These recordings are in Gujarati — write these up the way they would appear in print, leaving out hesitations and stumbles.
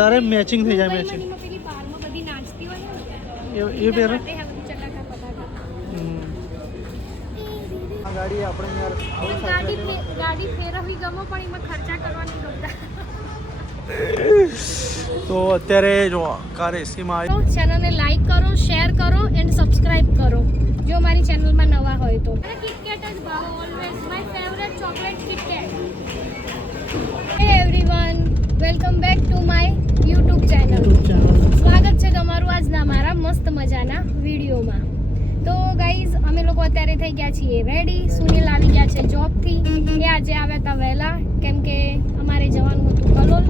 તારે મેચિંગ થઈ જાય મેચિંગ પેલી બારમાં બધી નાચતી હોય ને એ પહેરો માટે આ બધું ચલાકા પતાકા આ ગાડી આપણે યાર બહુ ગાડી ફેરવવી ગમો પણ એમાં ખર્ચા કરવાની ગમતા તો અત્યારે જો કાર એસીમાં આવી ચેનલને લાઈક કરો શેર કરો એન્ડ સબસ્ક્રાઇબ કરો જો મારી ચેનલમાં નવા હોય તો અને કિટકેટ જ ભાવ always my favourite chocolate KitKat હે everyone welcome back to my YouTube channel સ્વાગત છે તમારું આજના મારા મસ્ત મજાના વિડીયોમાં તો ગાઈઝ અમે લોકો અત્યારે થઈ ગયા છીએ રેડી સુનિલ આવી ગયા છે જોબથી એ આજે આવ્યા હતા વહેલા કેમ કે અમારે જવાનું હતું કલોલ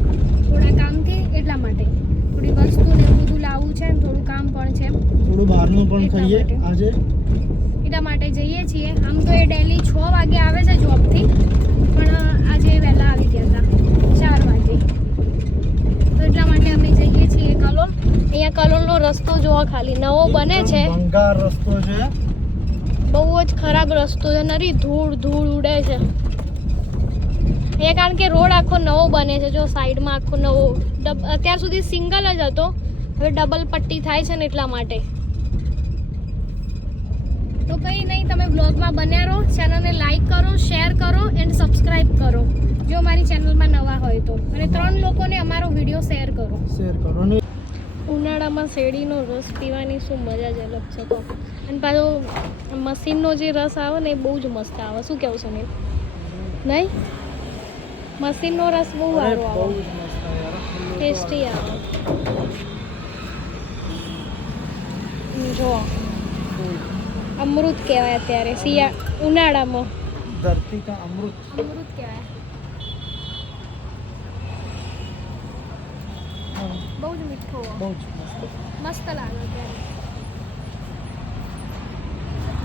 થોડા કામથી એટલા માટે થોડી વસ્તુ ને બધું લાવવું છે ને થોડું કામ પણ છે થોડું બહારનું પણ ખાઈએ આજે એટલા માટે જઈએ છીએ આમ તો એ ડેલી 6 વાગે આવે છે જોબથી પણ આજે વહેલા આવી ગયા હતા 4 વાગે તો એટલા માટે અમે જઈએ છીએ કલોલ અહીંયા કલોલનો રસ્તો જોવા ખાલી નવો બને છે ભંગાર રસ્તો છે બહુ જ ખરાબ રસ્તો છે નરી ધૂળ ઉડે છે એ કારણ કે રોડ આખો નવો બને છે જો સાઈડમાં આખો નવો અત્યાર સુધી સિંગલ જ હતો હવે ડબલ પટ્ટી થાય છે ને એટલા માટે તો કંઈ નહીં તમે બ્લોગમાં બન્યા રહો ચેનલને લાઈક કરો શેર કરો એન્ડ સબસ્ક્રાઇબ કરો જો મારી ચેનલમાં નવા હોય તો અને 3 લોકોને અમારો વિડીયો શેર કરો ને ઉનાળામાં શેરડીનો રસ પીવાની શું મજા જ અલગ છે તો અને પાછો મશીનનો જે રસ આવે ને એ બહુ જ મસ્ત આવે શું કહેવું સુનિલ નહીં મશીનનો રસ બહુ સારો આવે ટેસ્ટી આવે જો અમૃત કહેવાય અત્યારે ઉનાળામાં ધરતી કા અમૃત કહેવાય બહુ જ મીઠો બહુ જ મસ્ત લાગે અત્યારે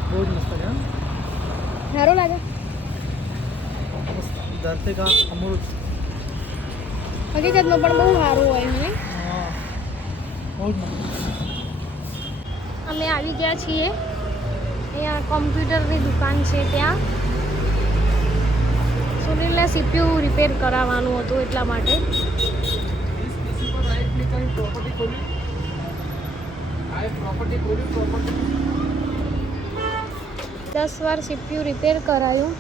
બહુ જ મસ્ત છે સારો લાગે ધરતી કા અમૃત હકીકતમાં પણ બહુ સારું હોય ને હા બહુ જ મસ્ત અમે આવી ગયા છીએ અહીંયા કોમ્પ્યુટરની દુકાન છે ત્યાં સુનિલને સીપીયુ રિપેર કરાવવાનું હતું એટલા માટે દસ વાર સીપીયુ રિપેર કરાયું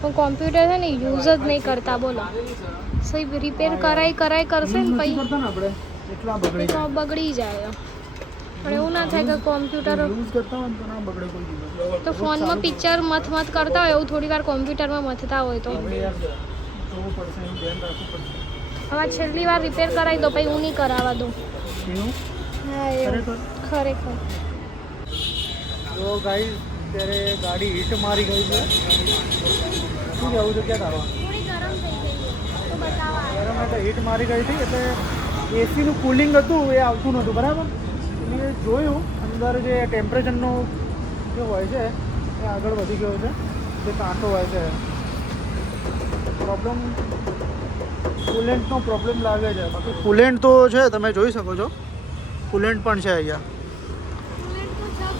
પણ કોમ્પ્યુટર છે ને યુઝ જ નહીં કરતા બોલો સહી રિપેર કરાય કરશે ને પછી એટલા બગડે તો બગડી જાય પણ એવું ના થાય કે કોમ્પ્યુટર યુઝ કરતા હોય તો ના બગડે કોઈ દિવસ તો ફોનમાં પિક્ચર મથ કરતા હોય એવું થોડી વાર કોમ્પ્યુટરમાં મથતા હોય તો આપણે યાર જોવું પડશે એનું ધ્યાન રાખવું પડશે હવે છેલ્લી વાર રિપેર કરાવી દો પછી હું નહીં કરાવવા દઉં એવું હા એવું ખરેખર તો ગાઈસ અત્યારે ગાડી હીટ મારી ગઈ છે શું કહેવું છે ક્યાં તારો થોડી ગરમ થઈ ગઈ તો બતાવવા ગરમ એટલે હીટ મારી ગઈ હતી એટલે એસીનું કુલિંગ હતું એ આવતું નહોતું બરાબર એટલે જોયું અંદર જે ટેમ્પરેચરનો જે હોય છે એ આગળ વધી ગયો છે જે કાંટો હોય છે પ્રોબ્લેમ કુલેન્ટનો પ્રોબ્લેમ લાગે છે બાકી કુલેન્ટ તો છે તમે જોઈ શકો છો કુલેન્ટ પણ છે અહીંયા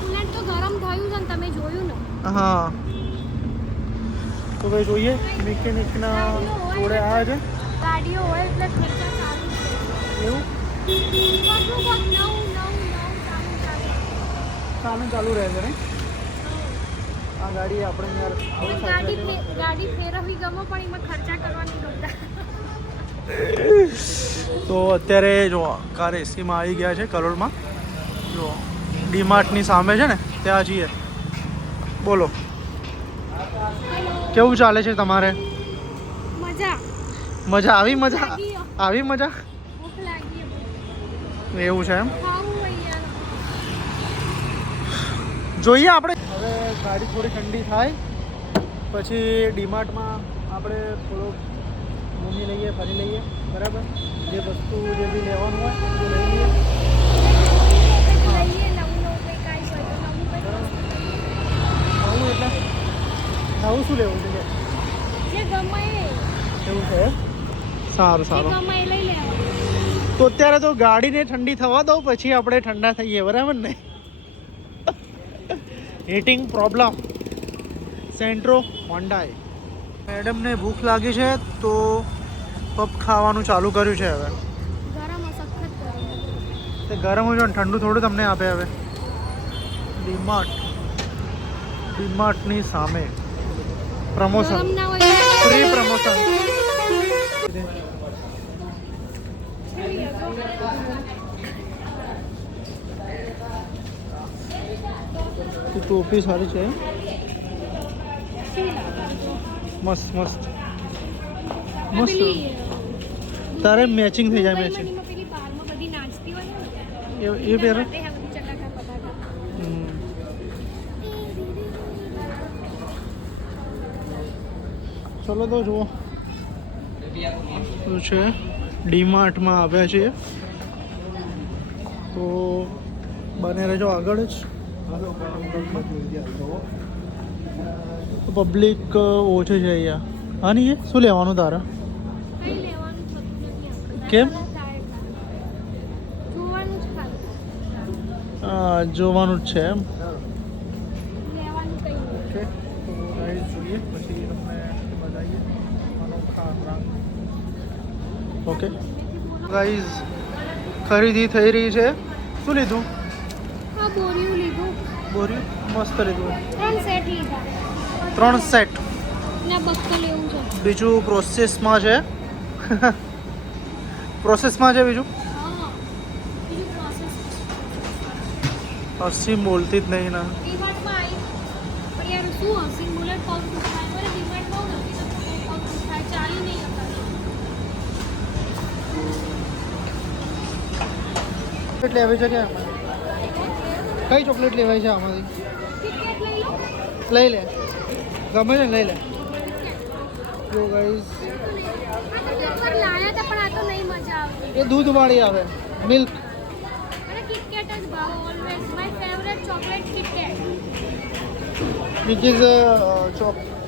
કુલેન્ટ તો ગરમ થયું છે ને તમે જોયું ને હા તો ભાઈ જોઈએ મિકેનિકના જોડે આવ્યા છે ગાડીઓ હોય એટલે ખર્ચા સારું છે એવું ચાલુ રહે છે ને આ ગાડી આપણે યાર બહુ સારી છે. ગાડી ફેરવવી ગમો પણ એમાં ખર્ચા કરવાની ગમતા તો અત્યારે જો કાર એસીમાં આવી ગયા છે કલોલમાં જો ડીમાર્ટની સામે છે ને ત્યાં છીએ બોલો કેવું ચાલે છે તમારે મજા આવી મજા લાગી. આવી મજા ભૂખ લાગી એવું છે એમ ખાવું અહીંયા જોઈએ આપણે હવે ગાડી થોડી ઠંડી થાય પછી ડીમાર્ટમાં આપણે થોડુંક ઘૂમી લઈએ ફરી લઈએ બરાબર જે વસ્તુ જે બી લેવાનું હોય એ લઈ લઈએ લઈએ નવું કંઈક આવી હોય તો નવું કંઈક નવું એટલે નવું શું લેવું છે જે ગમે એવું છે સારું સારું ગમે એ લઈ લેવાનું તો અત્યારે તો ગાડીને ઠંડી થવા દો પછી આપણે ઠંડા થઈએ બરાબર ને હીટિંગ પ્રોબ્લેમ સેન્ટ્રો હોન્ડાઈ મેડમને ભૂખ લાગી છે તો પપ ખાવાનું ચાલુ કર્યું છે હવે ગરમ હશે તે ગરમ હોય ને ઠંડુ થોડું તમને આપે હવે. ડીમાર્ટની સામે પ્રમોશન, ગરમ ના હોય ફ્રી પ્રમોશન. ટોપી સારી છે, મસ્ત મસ્ત મસ્ત. તારે મેચિંગ થઈ જાય, મેચિંગ પેલી બારમાં બધી નાચતી હોય ને એ પહેરે. માટે આ બધું ચટાકા પટાકા. ચલો તો જુઓ શું છે. ડીમાર્ટમાં આવ્યા છીએ તો બને રહેજો આગળ જ. પબ્લિક ઓછી છે અહીંયા. હા નહીં, એ શું લેવાનું તારે? કઈ લેવાનું થતું નથી આપણે. કેમ? જોવાનું જ ખાલી. જોવાનું જ છે એમ. લેવાનું કઈ નહીં. ઓકે, તો ગાઈસ જોઈએ પછી તમને બતાવીએ અનોખા રંગ. ઓકે ગાઈસ, ખરીદી થઈ રહી છે. શું લીધું? હા, બોરિયું લીધું. બોરી મસ્ત લીધું. 3 સેટ લીધા. 3 સેટ. ને બક્કલ લેવું છે. બીજું પ્રોસેસમાં છે. પ્રોસેસમાં છે બીજું. હા, બીજું પ્રોસેસ. અસીમ બોલતી જ નહીં ના. ડીમાર્ટમાં આવી પણ યાર શું હશે બુલેટ પગ દુખાય. મને ડીમાર્ટ બહુ નથી થતું. પગ દુખાય, ચાલી નહીં શકાય. ચોકલેટ લેવી છે કે કઈ ચોકલેટ લેવાય છે આમાંથી? કિટકેટ લઈ લો. લઈ લે, ગમે છે લઈ લે. જો ગાઈસ, આ તો એકવાર લાયા હતા પણ આ તો નહીં મજા આવતી. એ દૂધવાળી આવે, મિલ્ક. મને કિટકેટ જ ભાવે always. My favourite chocolate KitKat. Which is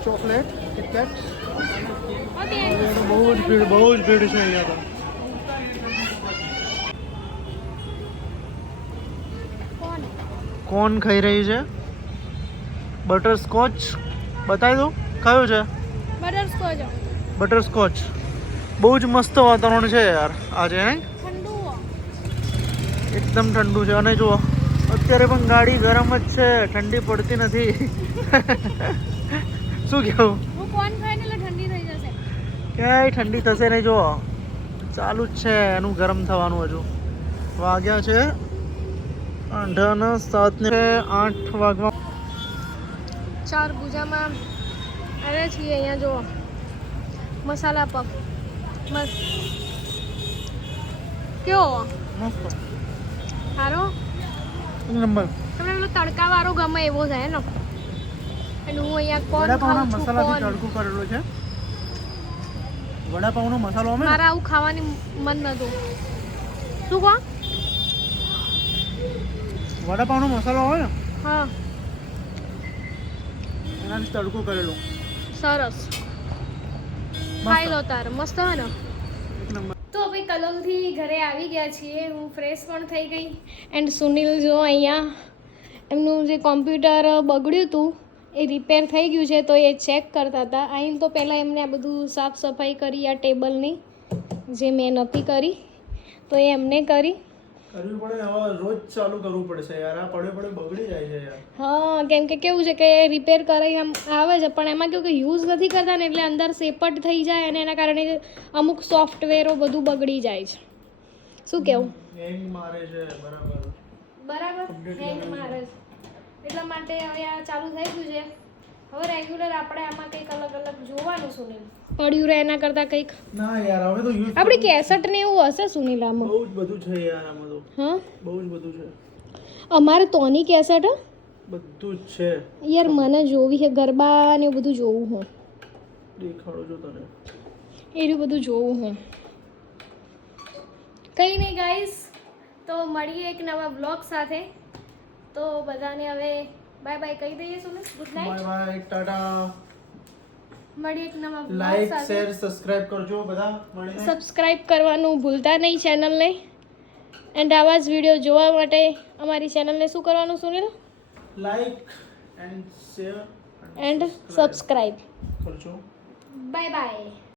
chocolate KitKat. Okay. બહુ જ ભીડ છે અહીંયા તો. કોણ? કોણ ખાઈ રહી છે? બટરસ્કોચ. બતાવી દો કયો છે. બટરસ્કોચ. બટરસ્કોચ. બહુ જ મસ્ત વાતાવરણ છે યાર આજે. ઠંડુ હો. એકદમ ઠંડુ છે. અને જુઓ અત્યારે પણ ગાડી ગરમ જ છે, ઠંડી પડતી નથી. શું કહેવું? હું કોણ ખાય ને એટલે ઠંડી થઈ જશે. ક્યાંય ઠંડી થશે નહીં. જુઓ ચાલુ જ છે એનું ગરમ થવાનું. હજુ વાગ્યા છે 8:07. 8 વાગવા 4 ગુજામાં અરે છીએ અહીંયા જુઓ મસાલા પફ. મસ્ત. કેવો? મસ્ત સારો? નંબર. તમને પેલો તડકાવાળો ગમે એવો છે ને. અને હું અહીંયા કોણ વડાપાવના ખાઉં છું મસાલાથી કોણ. તડકું કરેલું છે. વડાપાવનો મસાલો અમે મારે આવું ખાવાની મન નતું. શું કહો? વડાપાવનો મસાલો આવે ને હા, એનાથી તડકું કરેલું. સરસ. ખાઈ લો તાર. મસ્ત હોય ને. એક નંબર. તો ભાઈ કલોલથી ઘરે આવી ગયા છીએ. હું ફ્રેશ પણ થઈ ગઈ. એન્ડ સુનિલ જો અહીંયા એમનું જે કોમ્પ્યુટર બગડ્યું હતું એ રિપેર થઈ ગયું છે તો એ ચેક કરતા હતા. અહીં તો પહેલાં એમને આ બધું સાફ સફાઈ કરી આ ટેબલની, જે મેં નહોતી કરી તો એ એમને કરી. કરવી પડે. હવે રોજ ચાલુ કરવું પડશે યાર. આ પડે બગડી જાય છે યાર. હા, કેમ કે કેવું છે કે રિપેર કરી આમ આવે છે પણ એમાં કેવું કે યુઝ નથી કરતા ને એટલે અંદર સેપટ થઈ જાય અને એના કારણે અમુક સોફ્ટવેરો બધું બગડી જાય છે. શું કેવું? હેંગ મારે છે. બરાબર બરાબર હેંગ મારે છે. એટલા માટે હવે આ ચાલુ થઈ ગયું છે. હવે રેગ્યુલર આપણે આમાં કંઈક અલગ અલગ જોવાનું. સુનિલ પડ્યું રહે એના કરતાં કંઈક ના યાર. હવે તો યુઝ આપણી કેસેટ ને એવું હશે સુનિલ આમાં. બહુ જ બધું છે યાર આમાં તો. હા, બહુ જ બધું છે. અમારે તોની કેસેટ હ બધું જ છે. યાર મને જોવી છે. ગરબા ને એવું બધું જોવું હું. દેખાડો જો તને. એવું બધું જોવું હું. કંઈ નહીં ગાઈસ, તો મળીએ એક નવા બ્લોગ સાથે. તો બધાને હવે બાય બાય કહી દઈએ. Sunil good bye night. Bye, tata. મળીએ એક નવા બ્લોગ લાઈક સાથે. શેર સબસ્ક્રાઇબ કરજો બધા મળીને. સબસ્ક્રાઇબ કરવાનું ભૂલતા નહીં ચેનલને. એન્ડ આવા જ વિડીયો જોવા માટે અમારી ચેનલને શું કરવાનું Sunil? Like and share and subscribe કરજો. Bye by.